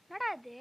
என்னடா இது?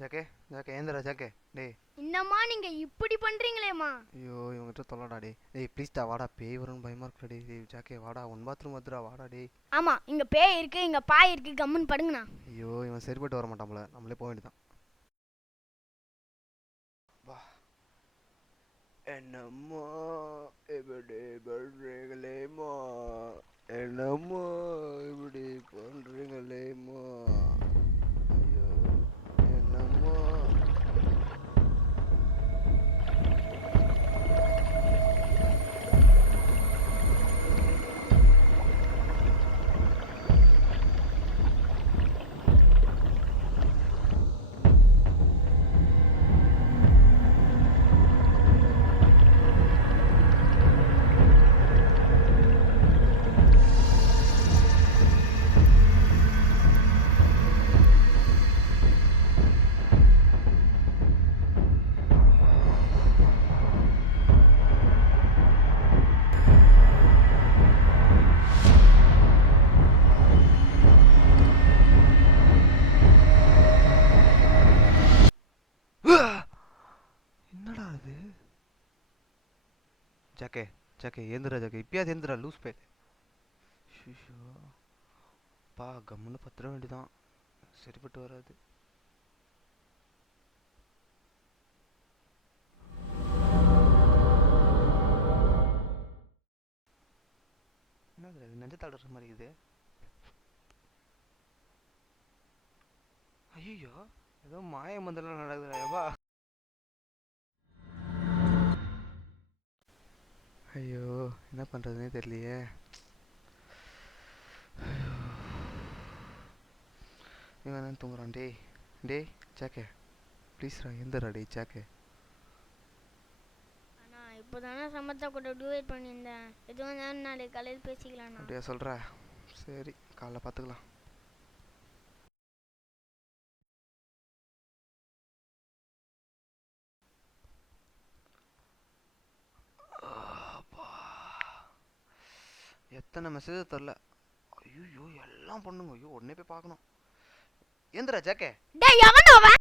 ஜாக்கே ஜாக்கே ஏந்திரா ஜாக்கே டேய் என்னம்மா நீங்க இப்படி பண்றீங்களேம்மா? ஐயோ இவங்கிட்ட தொல்லடா டேய் ப்ளீஸ்டா வாடா பேய் வரும்னு பயமா இருக்குடா டேய் ஜாக்கே வாடா ஒன் பாத்ரூம் வந்துடா வாடா டேய். ஆமா இங்க பேய் இருக்கு, இங்க பாய் இருக்கு, கம்முன்னு படுங்கண்ணா. ஐயோ இவன் சரிப்பட்டு வர மாட்டான் போல, நம்மளே போக வேண்டியதான். வா என்னம்மா இப்படி பண்றீங்களேம்மா, என்னம்மா இப்படி பண்றீங்களேம்மா, ஐயோ என்னம்மா. என்னடா அது? ஜாக்கே ஜாக்கே ஏந்திரா ஜாக்கே, இப்பயாவது ஏந்திரா லூஸ் பே. ஷிஷோ பா கம்முன்னு பத்திர வேண்டியதான், சரிப்பட்டு வராது. என்னது அது நெஞ்ச தள்ளுற மாதிரி இது? ஐயோ ஏதோ மாய மந்திரம் நடக்குதுடா எவா. ஐயோ என்ன பண்ணுறதுனே தெரியலையே. இவன் என்ன தூங்குறான்? டேய் ஜாக்கே ப்ளீஸ்ரா எந்திரா டேய் ஜாக்கே. அண்ணா இப்போதானே சமத்தா கூட டூவேட் பண்ணியிருந்தேன், எதுவும் இருந்தாலும் நாளைக்கு காலையில் பேசிக்கலாம்ண்ணா. அப்படியா சொல்கிற? சரி காலைல பார்த்துக்கலாம். எத்தனை மெசேஜ் தரல. ஐயோ எல்லாம் பண்ணுங்க. ஐயோ உடனே போய் பார்க்கணும். ஏந்திரா ஜாக்கே. டேய் எவனோ அவன்?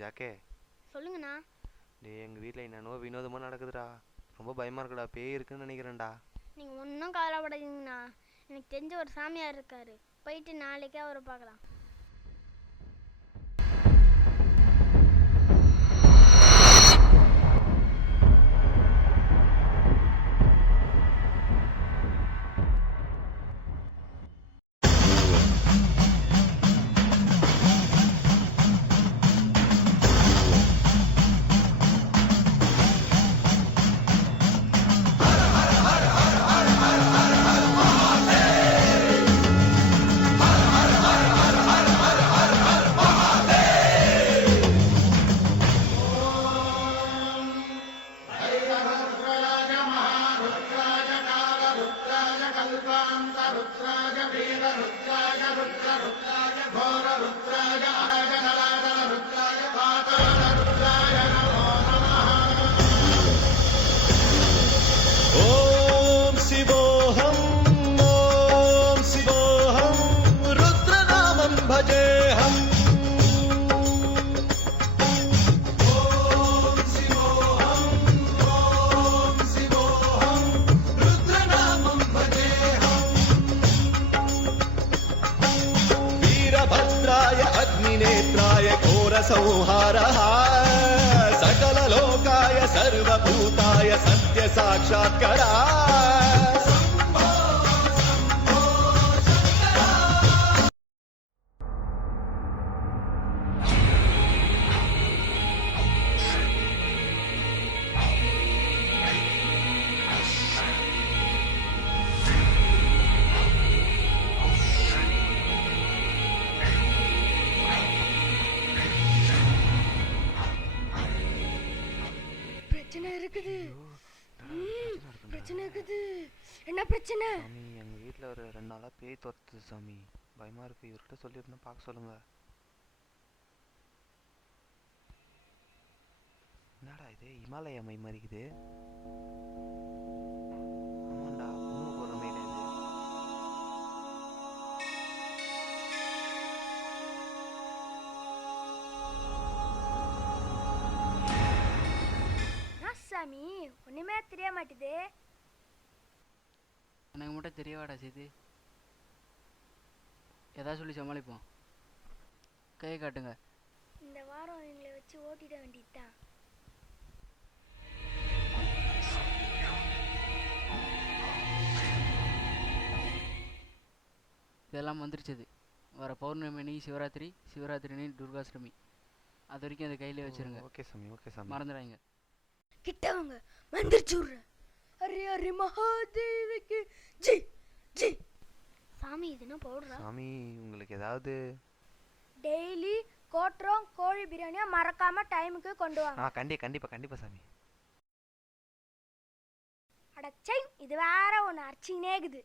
ஜாக்கே, சொல்லுங்கண்ணா. டேய் எங்கள் வீட்டில் என்னென்னவோ வினோதமாக நடக்குதுடா. ரொம்ப பயமாக இருக்குடா. பேய் இருக்குன்னு நினைக்கிறேன்டா. நீங்கள் ஒன்றும் கவலைப்படாதீங்கண்ணா. எனக்கு தெரிஞ்ச ஒரு சாமியார் இருக்காரு. போயிட்டு நாளைக்கே அவரை பார்க்கலாம். संहारः सकललोकाय सर्वभूताय सत्य साक्षात्करा பிரச்சனை இருக்குது. என்ன பிரச்சனை? சாமி எங்கள் வீட்டில் ஒரு 2 நாளாக பேய் துரத்துது சாமி. பயமாக இருக்குது. இவர்கிட்ட சொல்லியிருந்தேன் பார்க்க சொல்லுங்க. என்னடா இது இமாலயா மை மாதிரிக்குது. ஆமாண்டா பொண்ணு போகிற மாதிரி இது. சாமி ஒண்ணுமே தெரிய மாட்டேது. எனக்கு மட்டும் தெரியவாடா சீது. ஏதாவது சொல்லி சமாளிப்போம். கையை காட்டுங்க. இந்த வாரம் எங்களை வச்சு ஓட்டிட வேண்டியதுதான். இதெல்லாம் வந்துருச்சது. வர பௌர்ணமி அன்னைக்கு சிவராத்திரி, சிவராத்திரி அன்னைக்கு துர்காஷ்டமி. அது வரைக்கும் அதை கையிலே வச்சிருங்க. ஓகே சாமி, ஓகே சாமி. மறந்துடாங்க. கிட்டவங்க மந்திரிச்சுடுற. ஹரி ஹரி மகாதேவிக்கு ஜி ஜி. சாமி இதுனா போடுறா. சாமி உங்களுக்கு ஏதாவது டெய்லி கோட்ரோம் கோழி பிரியாணியா மறக்காம டைமுக்கு கொண்டு வாங்க. கண்டிப்பா சாமி. அடச்சை இது வேற ஒன்று அர்ச்சிங்கனே இருக்குது.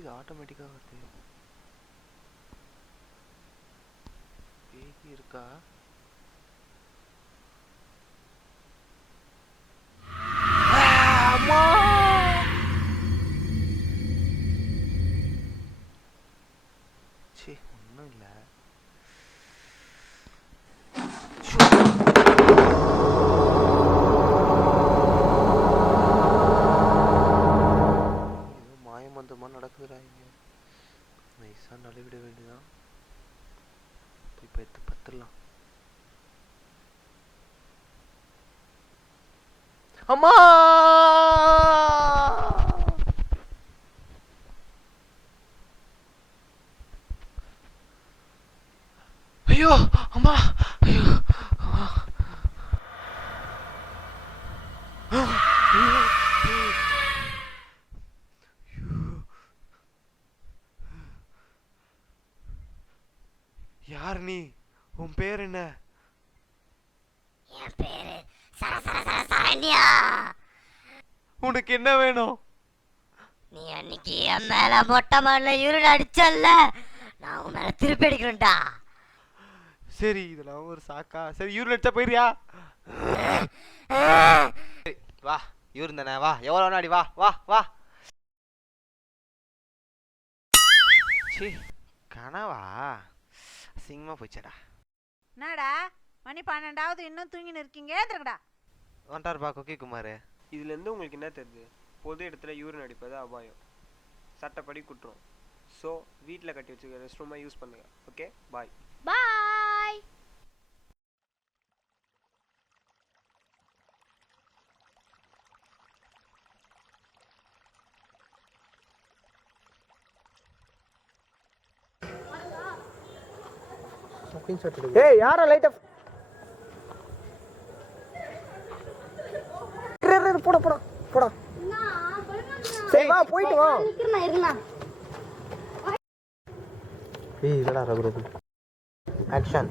இது ஆட்டோமேட்டிக்காக வருது. பேய் இருக்கா? சே ஒன்றும் இல்லை. நடக்குதுடா இங்கே. நைஸாக நழுவிட வேண்டியதான். போய் பார்த்து பத்துடலாம். அம்மா ஐயோ அம்மா ஐயோ ஐயோ என் பேரு சர சர சர சரண்யா. உனக்கு என்ன வேணும்? நீ அன்னைக்கு என் மேல மொட்டை மாடல யூரின் அடிச்சல்ல, நான் உன் மேல திருப்பி அடிக்கணும்டா. சரி இதெல்லாம் ஒரு சாக்கா? சரி யூரின் அடிச்சா போயிரியா? வா யூரின் தானே, வா எவ்வளோ வேணா அடி, வா வா வா. சீ கனவா, அசிங்கமாக போச்சடா. என்னடா மணி 12ஆவது இன்னும் தூங்கின்னு இருக்கீங்க? ஏந்திரங்கடா. வந்துட்டாருப்பா கொக்கி குமார். இதுலேருந்து உங்களுக்கு என்ன தெரியுது? பொது இடத்துல யூரின் அடிப்பது அபாயம், சட்டப்படி குற்றம். ஸோ வீட்டில் கட்டி வச்சுக்க ரெஸ்ட் ரூமாக யூஸ் பண்ணுங்க. Okay bye. பாய். ஏய் யாரா லைட்டா போடா போடா போடா. சரி வா போயிட்டு வா. ஏய் இல்லடா ரகு. ஆக்ஷன்.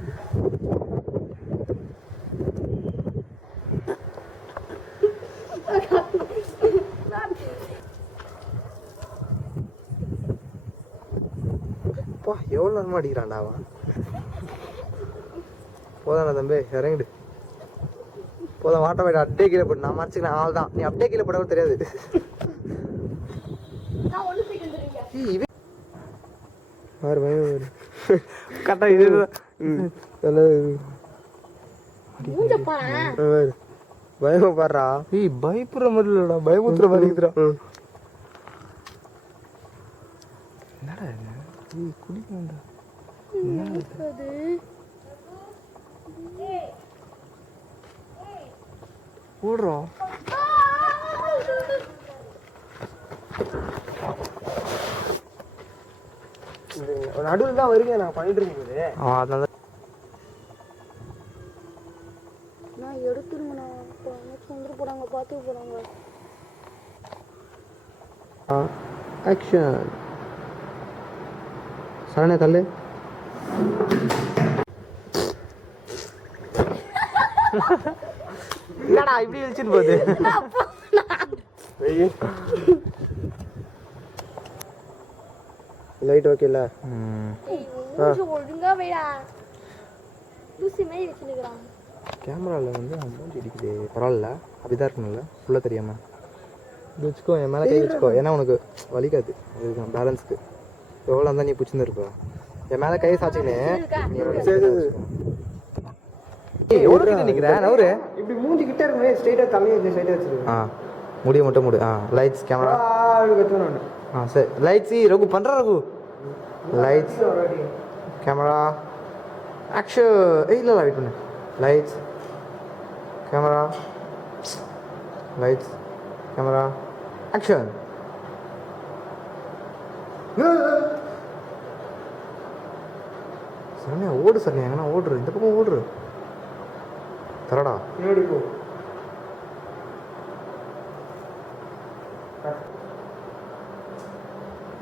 பா எவ்வளோ நேரமா அடிக்கிறான்டா அவன். போதாண்ணா தம்பி இறங்கிடு. போதும் வாட்ட போய்ட்டு அப்படியே கீழே போட்டு நான் மறைச்சிக்கிறேன். ஆள் தான் நீ அப்படியே கீழே போடவும் தெரியாது. கரெக்டா இது பயமா பாடுறா. ஏய் பயப்படுற மாதிரி இல்லடா, பயமுத்துற மாதிரி இருக்குதுடா. என்னடா இது குடிக்கணும்டா. ஓடுறோம். நடுவில் தான் வருங்க, நான் பண்ணிட்டு இருக்கும்போது அதனால நான் எடுத்துருங்கண்ணா. வந்துட்டு போறாங்க, பார்த்து போறாங்க. ஆக்ஷன். சரணே தள்ளு. என்னடா இப்படி வச்சுட்டு போகுது? லைட் ஓகேல? ஒழுங்கா வைடா. தூசி மாதிரி வச்சுருக்கிறான். கேமராவில் வந்து மூஞ்சி அடிக்குது. பரவாயில்ல அப்படிதான் இருக்கணும்ல, ஃபுல்லாக தெரியாம இது வச்சுக்கோ. என் மேலே கை வச்சுக்கோ, ஏன்னா உனக்கு வலிக்காது. அதுதான் பேலன்ஸ்க்கு. எவ்வளோ இருந்தால் நீ பிடிச்சிருந்து இருப்ப. என் மேலே கை சாச்சிக்கினேன். எவ்வளோ கிட்ட நிற்கிறேன் நவரு. இப்படி மூஞ்சி கிட்டே இருக்குமே, ஸ்ட்ரைட்டாக தலையை ஸ்ட்ரைட்டாக வச்சுருக்கேன். முடிய மட்டும் மூடு. Lights camera. சரி லைட்ஸ். ரகு பண்ணுற ரகு. Lights camera action. இல்லை வெயிட் பண்ணு. Lights camera. Lights camera action. Saranya ஓடு. சரண்யா எங்கன்னா ஓடுற, இந்த பக்கம் ஓடுற. தரடா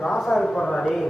ராசா இருப்பாடா டேய்.